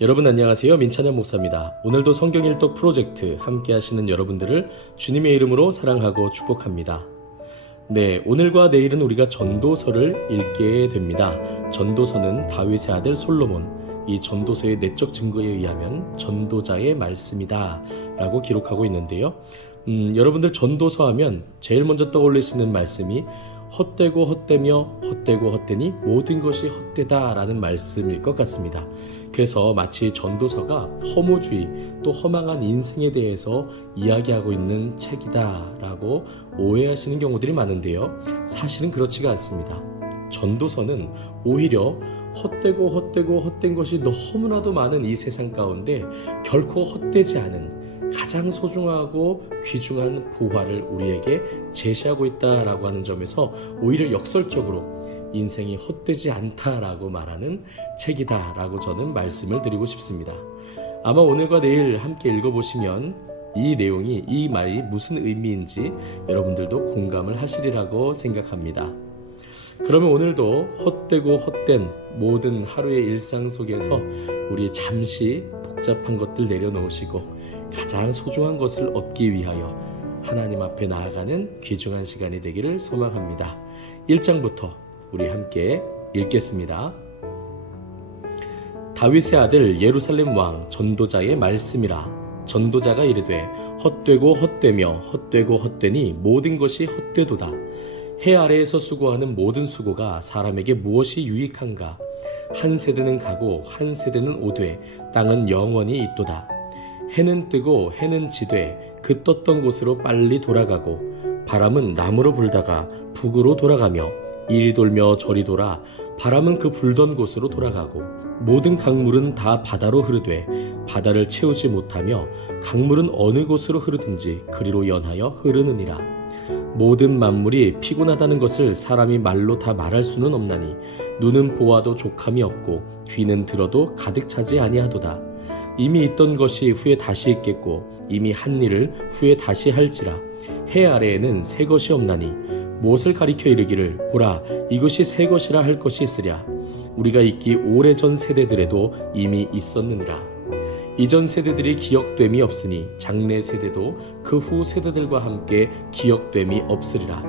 여러분 안녕하세요. 민찬현 목사입니다. 오늘도 성경 일독 프로젝트 함께 하시는 여러분들을 주님의 이름으로 사랑하고 축복합니다. 네, 오늘과 내일은 우리가 전도서를 읽게 됩니다. 전도서는 다윗의 아들 솔로몬, 이 전도서의 내적 증거에 의하면 전도자의 말씀이다 라고 기록하고 있는데요. 여러분들 전도서 하면 제일 먼저 떠올리시는 말씀이 헛되고 헛되며 헛되고 헛되니 모든 것이 헛되다 라는 말씀일 것 같습니다. 그래서 마치 전도서가 허무주의 또 허망한 인생에 대해서 이야기하고 있는 책이다 라고 오해하시는 경우들이 많은데요. 사실은 그렇지가 않습니다. 전도서는 오히려 헛되고 헛되고 헛된 것이 너무나도 많은 이 세상 가운데 결코 헛되지 않은 가장 소중하고 귀중한 보화를 우리에게 제시하고 있다라고 하는 점에서 오히려 역설적으로 인생이 헛되지 않다라고 말하는 책이다라고 저는 말씀을 드리고 싶습니다. 아마 오늘과 내일 함께 읽어보시면 이 내용이, 이 말이 무슨 의미인지 여러분들도 공감을 하시리라고 생각합니다. 그러면 오늘도 헛되고 헛된 모든 하루의 일상 속에서 우리 잠시 복잡한 것들 내려놓으시고 가장 소중한 것을 얻기 위하여 하나님 앞에 나아가는 귀중한 시간이 되기를 소망합니다. 1장부터 우리 함께 읽겠습니다. 다윗의 아들 예루살렘 왕 전도자의 말씀이라. 전도자가 이르되 헛되고 헛되며 헛되고 헛되니 모든 것이 헛되도다. 해 아래에서 수고하는 모든 수고가 사람에게 무엇이 유익한가? 한 세대는 가고 한 세대는 오되 땅은 영원히 있도다. 해는 뜨고 해는 지되 그 떴던 곳으로 빨리 돌아가고 바람은 남으로 불다가 북으로 돌아가며 이리 돌며 저리 돌아 바람은 그 불던 곳으로 돌아가고 모든 강물은 다 바다로 흐르되 바다를 채우지 못하며 강물은 어느 곳으로 흐르든지 그리로 연하여 흐르느니라. 모든 만물이 피곤하다는 것을 사람이 말로 다 말할 수는 없나니 눈은 보아도 족함이 없고 귀는 들어도 가득 차지 아니하도다. 이미 있던 것이 후에 다시 있겠고 이미 한 일을 후에 다시 할지라. 해 아래에는 새 것이 없나니 무엇을 가리켜 이르기를 보라 이것이 새 것이라 할 것이 있으랴. 우리가 있기 오래전 세대들에도 이미 있었느니라. 이전 세대들이 기억됨이 없으니 장래 세대도 그 후 세대들과 함께 기억됨이 없으리라.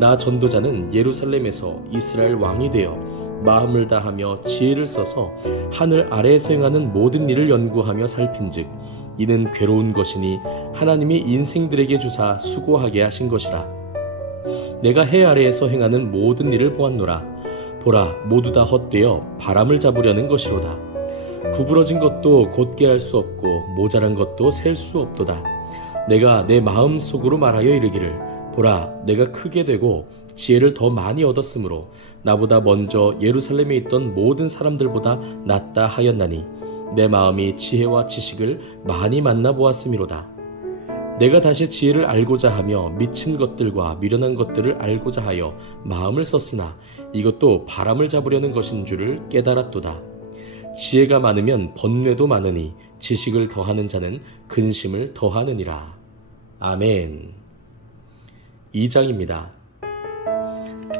나 전도자는 예루살렘에서 이스라엘 왕이 되어 마음을 다하며 지혜를 써서 하늘 아래에서 행하는 모든 일을 연구하며 살핀즉 이는 괴로운 것이니 하나님이 인생들에게 주사 수고하게 하신 것이라. 내가 해 아래에서 행하는 모든 일을 보았노라. 보라 모두 다 헛되어 바람을 잡으려는 것이로다. 구부러진 것도 곧게 할 수 없고 모자란 것도 셀 수 없도다. 내가 내 마음속으로 말하여 이르기를 보라 내가 크게 되고 지혜를 더 많이 얻었으므로 나보다 먼저 예루살렘에 있던 모든 사람들보다 낫다 하였나니 내 마음이 지혜와 지식을 많이 만나보았음이로다. 내가 다시 지혜를 알고자 하며 미친 것들과 미련한 것들을 알고자 하여 마음을 썼으나 이것도 바람을 잡으려는 것인 줄을 깨달았도다. 지혜가 많으면 번뇌도 많으니 지식을 더하는 자는 근심을 더하느니라. 아멘. 2장입니다.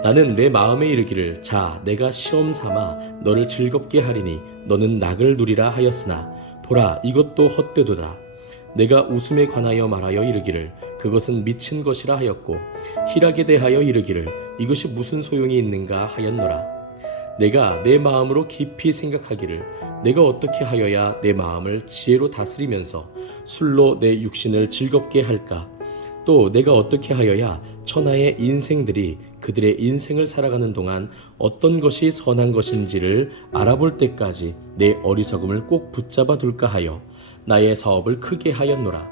나는 내 마음에 이르기를 자 내가 시험 삼아 너를 즐겁게 하리니 너는 낙을 누리라 하였으나 보라 이것도 헛되도다. 내가 웃음에 관하여 말하여 이르기를 그것은 미친 것이라 하였고 희락에 대하여 이르기를 이것이 무슨 소용이 있는가 하였노라. 내가 내 마음으로 깊이 생각하기를 내가 어떻게 하여야 내 마음을 지혜로 다스리면서 술로 내 육신을 즐겁게 할까? 또 내가 어떻게 하여야 천하의 인생들이 그들의 인생을 살아가는 동안 어떤 것이 선한 것인지를 알아볼 때까지 내 어리석음을 꼭 붙잡아 둘까 하여 나의 사업을 크게 하였노라.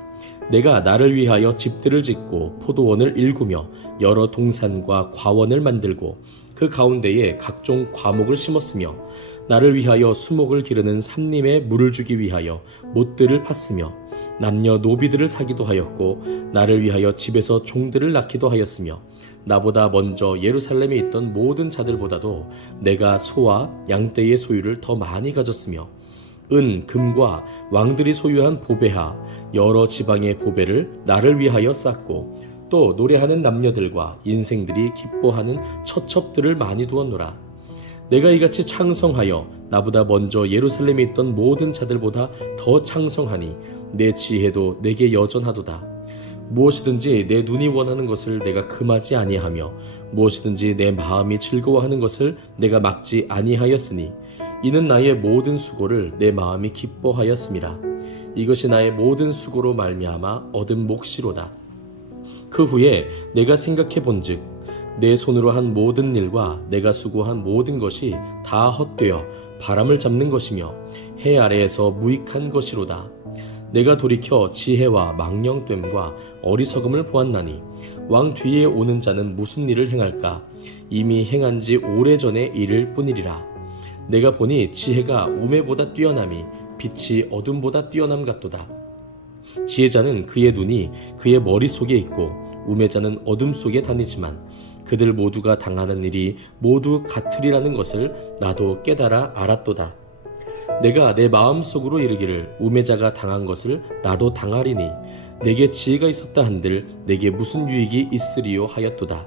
내가 나를 위하여 집들을 짓고 포도원을 일구며 여러 동산과 과원을 만들고 그 가운데에 각종 과목을 심었으며 나를 위하여 수목을 기르는 삼림에 물을 주기 위하여 못들을 팠으며 남녀 노비들을 사기도 하였고 나를 위하여 집에서 종들을 낳기도 하였으며 나보다 먼저 예루살렘에 있던 모든 자들보다도 내가 소와 양떼의 소유를 더 많이 가졌으며 은, 금과 왕들이 소유한 보배하 여러 지방의 보배를 나를 위하여 쌓고 또 노래하는 남녀들과 인생들이 기뻐하는 처첩들을 많이 두었노라. 내가 이같이 창성하여 나보다 먼저 예루살렘에 있던 모든 자들보다 더 창성하니 내 지혜도 내게 여전하도다. 무엇이든지 내 눈이 원하는 것을 내가 금하지 아니하며 무엇이든지 내 마음이 즐거워하는 것을 내가 막지 아니하였으니 이는 나의 모든 수고를 내 마음이 기뻐하였음이라. 이것이 나의 모든 수고로 말미암아 얻은 몫이로다. 그 후에 내가 생각해 본즉 내 손으로 한 모든 일과 내가 수고한 모든 것이 다 헛되어 바람을 잡는 것이며 해 아래에서 무익한 것이로다. 내가 돌이켜 지혜와 망령됨과 어리석음을 보았나니 왕 뒤에 오는 자는 무슨 일을 행할까? 이미 행한 지 오래전의 일일 뿐이리라. 내가 보니 지혜가 우매보다 뛰어남이 빛이 어둠보다 뛰어남 같도다. 지혜자는 그의 눈이 그의 머릿속에 있고 우매자는 어둠 속에 다니지만 그들 모두가 당하는 일이 모두 같으리라는 것을 나도 깨달아 알았도다. 내가 내 마음속으로 이르기를 우매자가 당한 것을 나도 당하리니 내게 지혜가 있었다 한들 내게 무슨 유익이 있으리요 하였도다.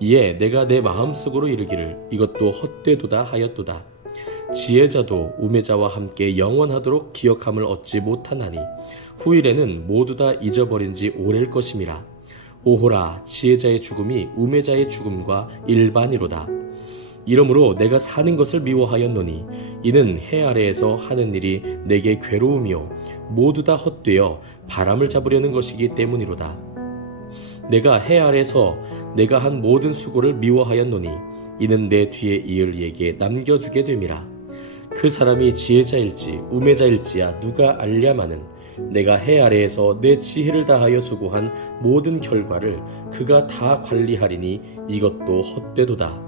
이에 내가 내 마음속으로 이르기를 이것도 헛되도다 하였도다. 지혜자도 우매자와 함께 영원하도록 기억함을 얻지 못하나니 후일에는 모두 다 잊어버린 지 오래일 것임이라. 오호라, 지혜자의 죽음이 우매자의 죽음과 일반이로다. 이러므로 내가 사는 것을 미워하였노니 이는 해 아래에서 하는 일이 내게 괴로움이요 모두 다 헛되어 바람을 잡으려는 것이기 때문이로다. 내가 해 아래에서 내가 한 모든 수고를 미워하였노니 이는 내 뒤에 이을 이에게 남겨주게 됨이라. 그 사람이 지혜자일지 우매자일지야 누가 알랴마는 내가 해 아래에서 내 지혜를 다하여 수고한 모든 결과를 그가 다 관리하리니 이것도 헛되도다.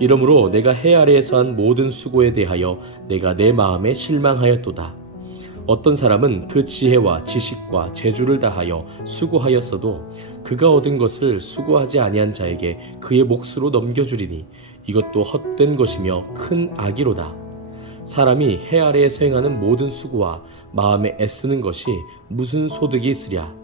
이러므로 내가 해 아래에서 한 모든 수고에 대하여 내가 내 마음에 실망하였도다. 어떤 사람은 그 지혜와 지식과 재주를 다하여 수고하였어도 그가 얻은 것을 수고하지 아니한 자에게 그의 몫으로 넘겨주리니 이것도 헛된 것이며 큰 악이로다. 사람이 해 아래에서 행하는 모든 수고와 마음에 애쓰는 것이 무슨 소득이 있으랴.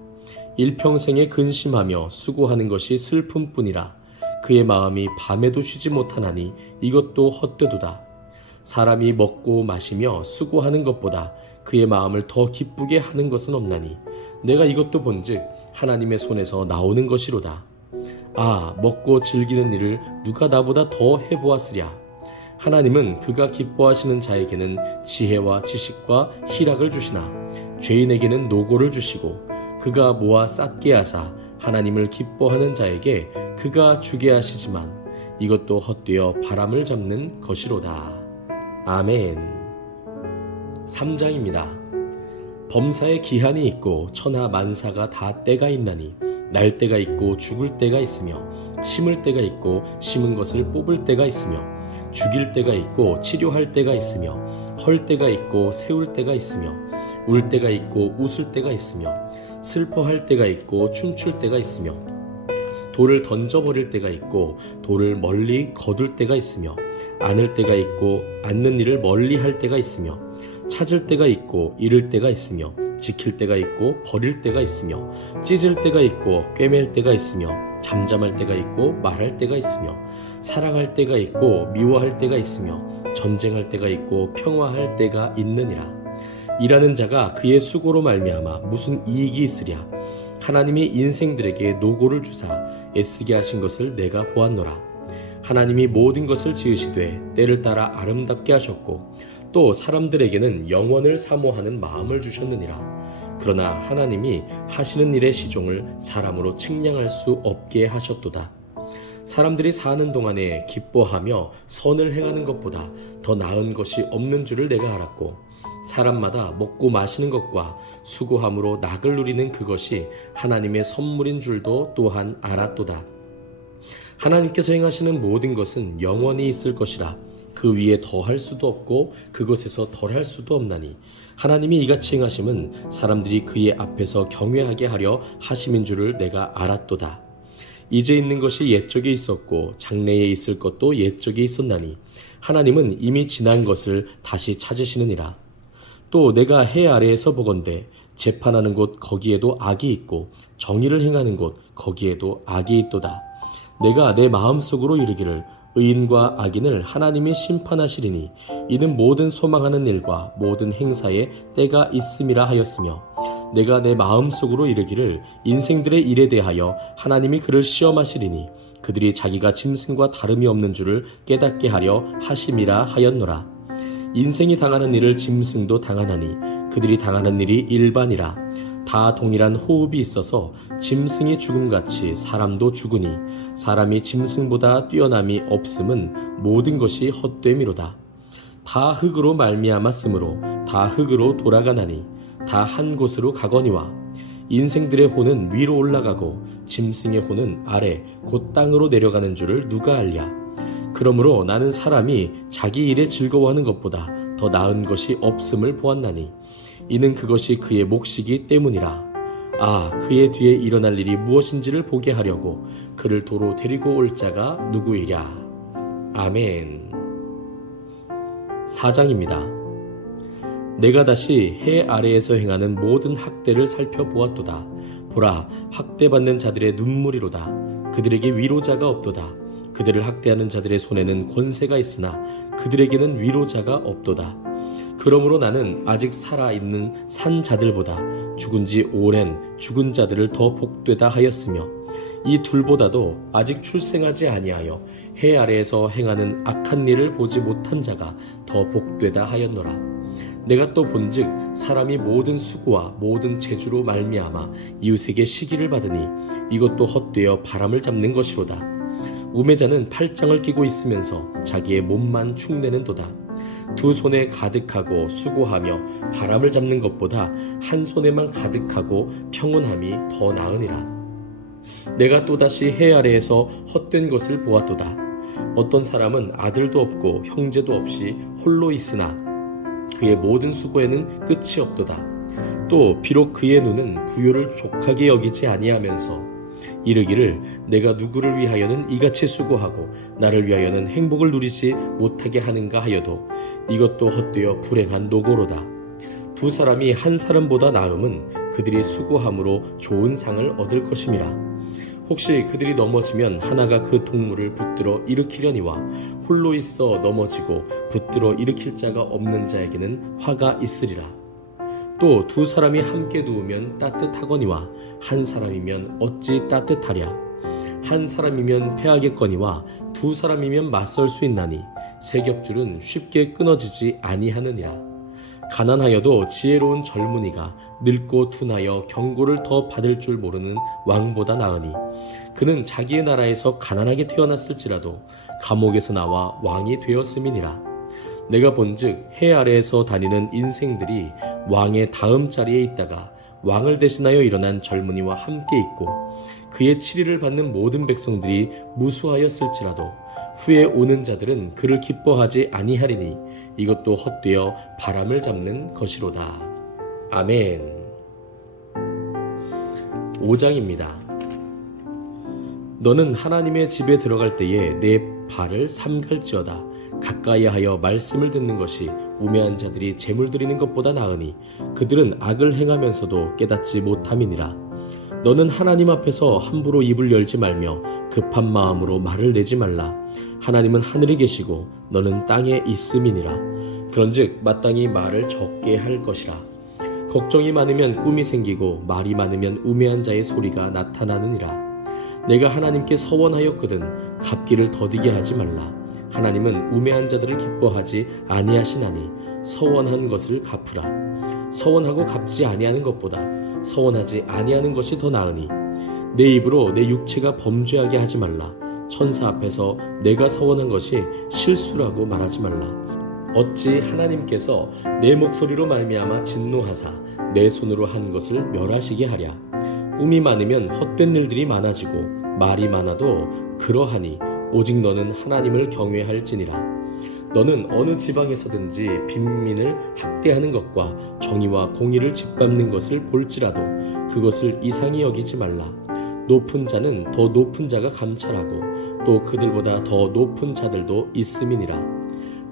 일평생에 근심하며 수고하는 것이 슬픔뿐이라. 그의 마음이 밤에도 쉬지 못하나니 이것도 헛되도다. 사람이 먹고 마시며 수고하는 것보다 그의 마음을 더 기쁘게 하는 것은 없나니 내가 이것도 본즉 하나님의 손에서 나오는 것이로다. 아, 먹고 즐기는 일을 누가 나보다 더 해보았으랴. 하나님은 그가 기뻐하시는 자에게는 지혜와 지식과 희락을 주시나 죄인에게는 노고를 주시고 그가 모아 쌓게 하사 하나님을 기뻐하는 자에게 그가 주게 하시지만 이것도 헛되어 바람을 잡는 것이로다. 아멘. 3장입니다. 범사에 기한이 있고 천하 만사가 다 때가 있나니 날 때가 있고 죽을 때가 있으며 심을 때가 있고 심은 것을 뽑을 때가 있으며 죽일 때가 있고 치료할 때가 있으며 헐 때가 있고 세울 때가 있으며 울 때가 있고 웃을 때가 있으며 슬퍼할 때가 있고 춤출 때가 있으며 돌을 던져버릴 때가 있고 돌을 멀리 거둘 때가 있으며 안을 때가 있고 앉는 일을 멀리 할 때가 있으며 찾을 때가 있고 잃을 때가 있으며 지킬 때가 있고 버릴 때가 있으며 찢을 때가 있고 꿰맬 때가 있으며 잠잠할 때가 있고 말할 때가 있으며 사랑할 때가 있고 미워할 때가 있으며 전쟁할 때가 있고 평화할 때가 있느니라. 일하는 자가 그의 수고로 말미암아 무슨 이익이 있으랴. 하나님이 인생들에게 노고를 주사 애쓰게 하신 것을 내가 보았노라. 하나님이 모든 것을 지으시되 때를 따라 아름답게 하셨고 또 사람들에게는 영원을 사모하는 마음을 주셨느니라. 그러나 하나님이 하시는 일의 시종을 사람으로 측량할 수 없게 하셨도다. 사람들이 사는 동안에 기뻐하며 선을 행하는 것보다 더 나은 것이 없는 줄을 내가 알았고 사람마다 먹고 마시는 것과 수고함으로 낙을 누리는 그것이 하나님의 선물인 줄도 또한 알았도다. 하나님께서 행하시는 모든 것은 영원히 있을 것이라. 그 위에 더할 수도 없고 그것에서 덜할 수도 없나니 하나님이 이같이 행하심은 사람들이 그의 앞에서 경외하게 하려 하심인 줄을 내가 알았도다. 이제 있는 것이 옛적에 있었고 장래에 있을 것도 옛적에 있었나니 하나님은 이미 지난 것을 다시 찾으시느니라. 또 내가 해 아래에서 보건대 재판하는 곳 거기에도 악이 있고 정의를 행하는 곳 거기에도 악이 있도다. 내가 내 마음속으로 이르기를 의인과 악인을 하나님이 심판하시리니 이는 모든 소망하는 일과 모든 행사에 때가 있음이라 하였으며 내가 내 마음속으로 이르기를 인생들의 일에 대하여 하나님이 그를 시험하시리니 그들이 자기가 짐승과 다름이 없는 줄을 깨닫게 하려 하심이라 하였노라. 인생이 당하는 일을 짐승도 당하나니 그들이 당하는 일이 일반이라. 다 동일한 호흡이 있어서 짐승이 죽음같이 사람도 죽으니 사람이 짐승보다 뛰어남이 없음은 모든 것이 헛됨이로다. 다 흙으로 말미암았으므로 다 흙으로 돌아가나니 다 한 곳으로 가거니와 인생들의 혼은 위로 올라가고 짐승의 혼은 아래 곧 땅으로 내려가는 줄을 누가 알랴. 그러므로 나는 사람이 자기 일에 즐거워하는 것보다 더 나은 것이 없음을 보았나니 이는 그것이 그의 몫이기 때문이라. 아, 그의 뒤에 일어날 일이 무엇인지를 보게 하려고 그를 도로 데리고 올 자가 누구이랴. 아멘. 4장입니다. 내가 다시 해 아래에서 행하는 모든 학대를 살펴보았도다. 보라, 학대받는 자들의 눈물이로다. 그들에게 위로자가 없도다. 그들을 학대하는 자들의 손에는 권세가 있으나 그들에게는 위로자가 없도다. 그러므로 나는 아직 살아있는 산 자들보다 죽은 지 오랜 죽은 자들을 더 복되다 하였으며 이 둘보다도 아직 출생하지 아니하여 해 아래에서 행하는 악한 일을 보지 못한 자가 더 복되다 하였노라. 내가 또 본즉 사람이 모든 수고와 모든 재주로 말미암아 이웃에게 시기를 받으니 이것도 헛되어 바람을 잡는 것이로다. 우매자는 팔짱을 끼고 있으면서 자기의 몸만 축내는도다. 두 손에 가득하고 수고하며 바람을 잡는 것보다 한 손에만 가득하고 평온함이 더 나으니라. 내가 또다시 해 아래에서 헛된 것을 보았도다. 어떤 사람은 아들도 없고 형제도 없이 홀로 있으나 그의 모든 수고에는 끝이 없도다. 또 비록 그의 눈은 부요를 족하게 여기지 아니하면서 이르기를 내가 누구를 위하여는 이같이 수고하고 나를 위하여는 행복을 누리지 못하게 하는가 하여도 이것도 헛되어 불행한 노고로다. 두 사람이 한 사람보다 나음은 그들이 수고함으로 좋은 상을 얻을 것임이라. 혹시 그들이 넘어지면 하나가 그 동물을 붙들어 일으키려니와 홀로 있어 넘어지고 붙들어 일으킬 자가 없는 자에게는 화가 있으리라. 또 두 사람이 함께 누우면 따뜻하거니와 한 사람이면 어찌 따뜻하랴. 한 사람이면 패하겠거니와 두 사람이면 맞설 수 있나니 세 겹줄은 쉽게 끊어지지 아니하느니라. 가난하여도 지혜로운 젊은이가 늙고 둔하여 경고를 더 받을 줄 모르는 왕보다 나으니 그는 자기의 나라에서 가난하게 태어났을지라도 감옥에서 나와 왕이 되었음이니라. 내가 본즉 해 아래에서 다니는 인생들이 왕의 다음 자리에 있다가 왕을 대신하여 일어난 젊은이와 함께 있고 그의 치리를 받는 모든 백성들이 무수하였을지라도 후에 오는 자들은 그를 기뻐하지 아니하리니 이것도 헛되어 바람을 잡는 것이로다. 아멘. 5장입니다. 너는 하나님의 집에 들어갈 때에 내 발을 삼갈지어다. 가까이 하여 말씀을 듣는 것이 우매한 자들이 재물 드리는 것보다 나으니 그들은 악을 행하면서도 깨닫지 못함이니라. 너는 하나님 앞에서 함부로 입을 열지 말며 급한 마음으로 말을 내지 말라. 하나님은 하늘에 계시고 너는 땅에 있음이니라. 그런즉 마땅히 말을 적게 할 것이라. 걱정이 많으면 꿈이 생기고 말이 많으면 우매한 자의 소리가 나타나느니라. 내가 하나님께 서원하였거든 갚기를 더디게 하지 말라. 하나님은 우매한 자들을 기뻐하지 아니하시나니 서원한 것을 갚으라. 서원하고 갚지 아니하는 것보다 서원하지 아니하는 것이 더 나으니 내 입으로 내 육체가 범죄하게 하지 말라. 천사 앞에서 내가 서원한 것이 실수라고 말하지 말라. 어찌 하나님께서 내 목소리로 말미암아 진노하사 내 손으로 한 것을 멸하시게 하랴. 꿈이 많으면 헛된 일들이 많아지고 말이 많아도 그러하니 오직 너는 하나님을 경외할지니라. 너는 어느 지방에서든지 빈민을 학대하는 것과 정의와 공의를 짓밟는 것을 볼지라도 그것을 이상히 여기지 말라. 높은 자는 더 높은 자가 감찰하고 또 그들보다 더 높은 자들도 있음이니라.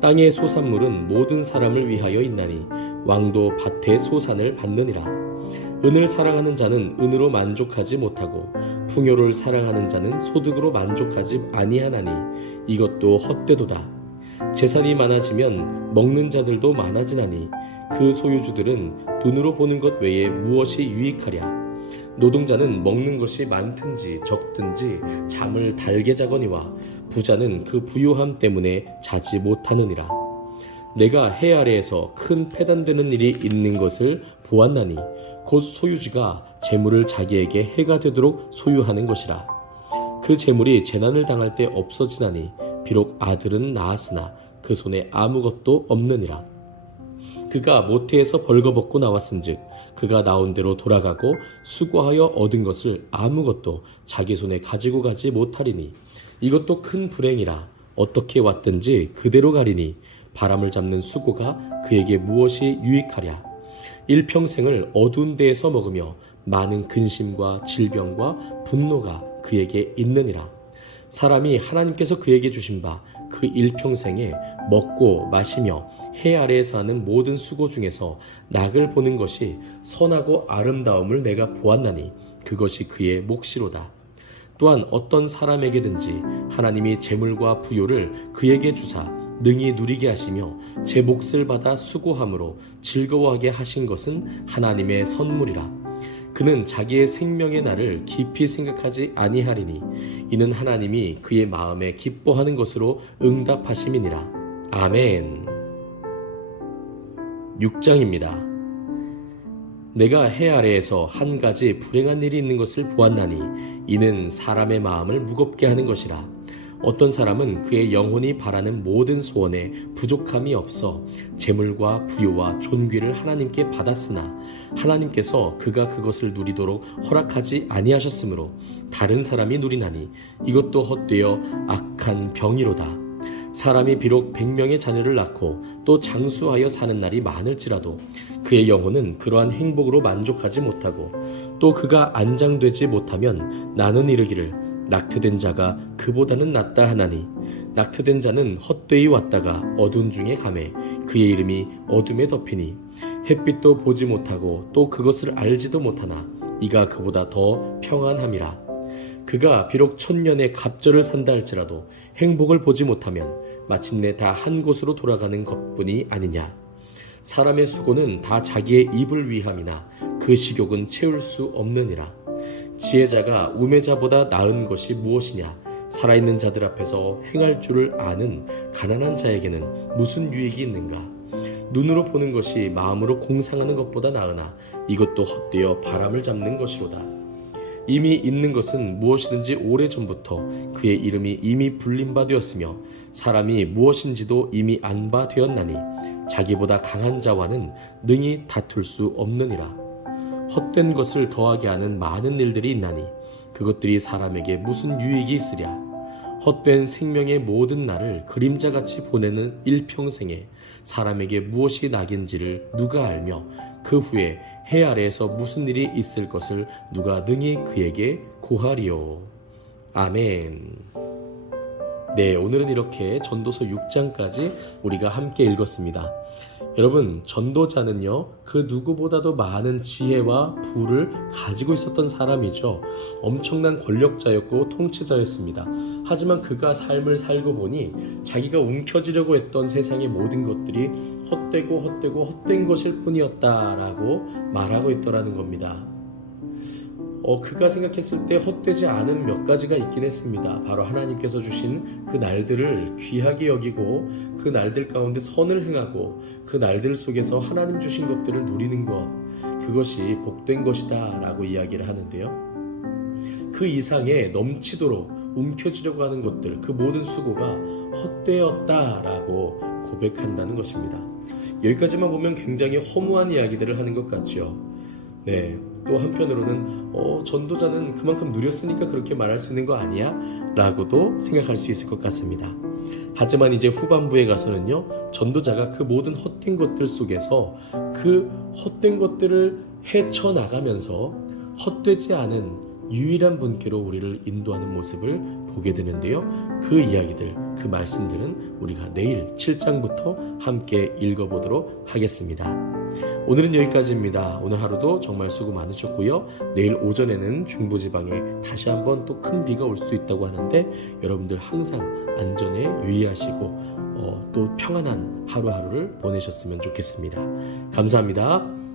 땅의 소산물은 모든 사람을 위하여 있나니 왕도 밭의 소산을 받느니라. 은을 사랑하는 자는 은으로 만족하지 못하고 풍요를 사랑하는 자는 소득으로 만족하지 아니하나니 이것도 헛되도다. 재산이 많아지면 먹는 자들도 많아지나니 그 소유주들은 눈으로 보는 것 외에 무엇이 유익하랴. 노동자는 먹는 것이 많든지 적든지 잠을 달게 자거니와 부자는 그 부유함 때문에 자지 못하느니라. 내가 해 아래에서 큰 패단되는 일이 있는 것을 보았나니 곧 소유주가 재물을 자기에게 해가 되도록 소유하는 것이라. 그 재물이 재난을 당할 때 없어지나니 비록 아들은 낳았으나 그 손에 아무것도 없느니라. 그가 모태에서 벌거벗고 나왔은즉 그가 나온 대로 돌아가고 수고하여 얻은 것을 아무것도 자기 손에 가지고 가지 못하리니 이것도 큰 불행이라. 어떻게 왔든지 그대로 가리니 바람을 잡는 수고가 그에게 무엇이 유익하랴. 일평생을 어두운 데에서 먹으며 많은 근심과 질병과 분노가 그에게 있느니라. 사람이 하나님께서 그에게 주신 바 그 일평생에 먹고 마시며 해 아래에서 하는 모든 수고 중에서 낙을 보는 것이 선하고 아름다움을 내가 보았나니 그것이 그의 몫이로다. 또한 어떤 사람에게든지 하나님이 재물과 부요를 그에게 주사 능히 누리게 하시며 제 몫을 받아 수고함으로 즐거워하게 하신 것은 하나님의 선물이라. 그는 자기의 생명의 날을 깊이 생각하지 아니하리니 이는 하나님이 그의 마음에 기뻐하는 것으로 응답하심이니라. 아멘. 6장입니다. 내가 해 아래에서 한 가지 불행한 일이 있는 것을 보았나니 이는 사람의 마음을 무겁게 하는 것이라. 어떤 사람은 그의 영혼이 바라는 모든 소원에 부족함이 없어 재물과 부요와 존귀를 하나님께 받았으나 하나님께서 그가 그것을 누리도록 허락하지 아니하셨으므로 다른 사람이 누리나니 이것도 헛되어 악한 병이로다. 사람이 비록 100명의 자녀를 낳고 또 장수하여 사는 날이 많을지라도 그의 영혼은 그러한 행복으로 만족하지 못하고 또 그가 안장되지 못하면 나는 이르기를 낙태된 자가 그보다는 낫다 하나니 낙태된 자는 헛되이 왔다가 어둠 중에 가매 그의 이름이 어둠에 덮이니 햇빛도 보지 못하고 또 그것을 알지도 못하나 이가 그보다 더 평안함이라. 그가 비록 1000년의 갑절을 산다 할지라도 행복을 보지 못하면 마침내 다 한 곳으로 돌아가는 것뿐이 아니냐. 사람의 수고는 다 자기의 입을 위함이나 그 식욕은 채울 수 없느니라. 지혜자가 우매자보다 나은 것이 무엇이냐. 살아있는 자들 앞에서 행할 줄을 아는 가난한 자에게는 무슨 유익이 있는가. 눈으로 보는 것이 마음으로 공상하는 것보다 나으나 이것도 헛되어 바람을 잡는 것이로다. 이미 있는 것은 무엇이든지 오래전부터 그의 이름이 이미 불린 바 되었으며 사람이 무엇인지도 이미 안 바 되었나니 자기보다 강한 자와는 능히 다툴 수 없느니라. 헛된 것을 더하게 하는 많은 일들이 있나니 그것들이 사람에게 무슨 유익이 있으랴. 헛된 생명의 모든 날을 그림자같이 보내는 일평생에 사람에게 무엇이 낙인지를 누가 알며 그 후에 해 아래에서 무슨 일이 있을 것을 누가 능히 그에게 고하리요. 아멘. 네, 오늘은 이렇게 전도서 6장까지 우리가 함께 읽었습니다. 여러분, 전도자는요, 그 누구보다도 많은 지혜와 부를 가지고 있었던 사람이죠. 엄청난 권력자였고 통치자였습니다. 하지만 그가 삶을 살고 보니 자기가 움켜쥐려고 했던 세상의 모든 것들이 헛된 것일 뿐이었다라고 말하고 있더라는 겁니다. 그가 생각했을 때 헛되지 않은 몇 가지가 있긴 했습니다. 바로 하나님께서 주신 그 날들을 귀하게 여기고 그 날들 가운데 선을 행하고 그 날들 속에서 하나님 주신 것들을 누리는 것, 그것이 복된 것이다 라고 이야기를 하는데요. 그 이상에 넘치도록 움켜쥐려고 하는 것들, 그 모든 수고가 헛되었다 라고 고백한다는 것입니다. 여기까지만 보면 굉장히 허무한 이야기들을 하는 것 같죠. 네, 또 한편으로는 전도자는 그만큼 누렸으니까 그렇게 말할 수 있는 거 아니야? 라고도 생각할 수 있을 것 같습니다. 하지만 이제 후반부에 가서는요, 전도자가 그 모든 헛된 것들 속에서 그 헛된 것들을 헤쳐나가면서 헛되지 않은 유일한 분께로 우리를 인도하는 모습을 보게 되는데요. 그 이야기들, 그 말씀들은 우리가 내일 7장부터 함께 읽어보도록 하겠습니다. 오늘은 여기까지입니다. 오늘 하루도 정말 수고 많으셨고요. 내일 오전에는 중부지방에 다시 한번 또 큰 비가 올 수도 있다고 하는데 여러분들 항상 안전에 유의하시고 또 평안한 하루하루를 보내셨으면 좋겠습니다. 감사합니다.